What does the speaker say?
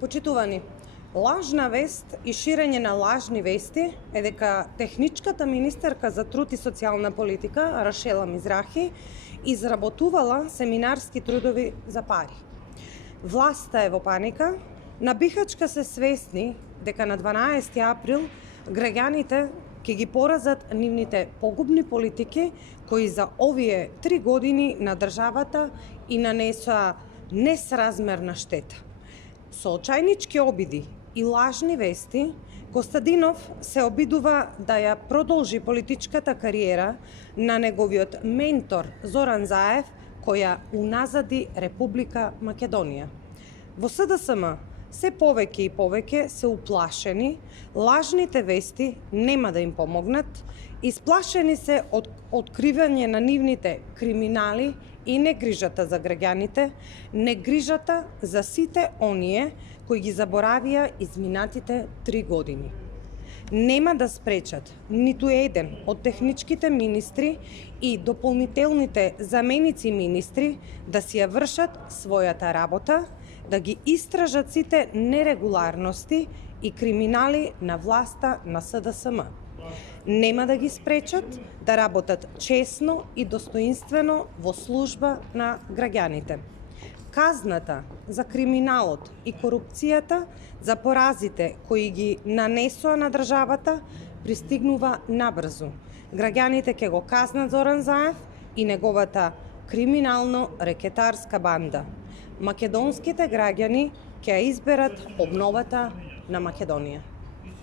Почитувани, лажна вест и ширење на лажни вести е дека техничката министерка за труд и социјална политика Рашела Мизрахи изработувала семинарски трудови за пари. Власта е во паника, на Бихачка се свесни дека на 12 април граѓаните ќе ги поразат нивните погубни политики кои за овие 3 години на државата и нанесоа несразмерна штета. Со очајнички обиди и лажни вести, Костадинов се обидува да ја продолжи политичката кариера на неговиот ментор Зоран Заев, која уназади Република Македонија. Во СДСМ се повеќе и повеќе се уплашени, лажните вести нема да им помогнат, исплашени се од откривање на нивните криминали и негрижата за граѓаните, негрижата за сите оние кои ги заборавија изминатите 3 години. Нема да спречат ниту еден од техничките министри и дополнителните заменици министри да си ја вршат својата работа, да ги истражат сите нерегуларности и криминали на власта на СДСМ. Нема да ги спречат да работат честно и достоинствено во служба на граѓаните. Казната за криминалот и корупцијата, за поразите кои ги нанесоа на државата, пристигнува набрзо. Граѓаните ќе го казнат Зоран Заев и неговата криминално-рекетарска банда. Македонските граѓани ќе ја изберат обновата на Македонија.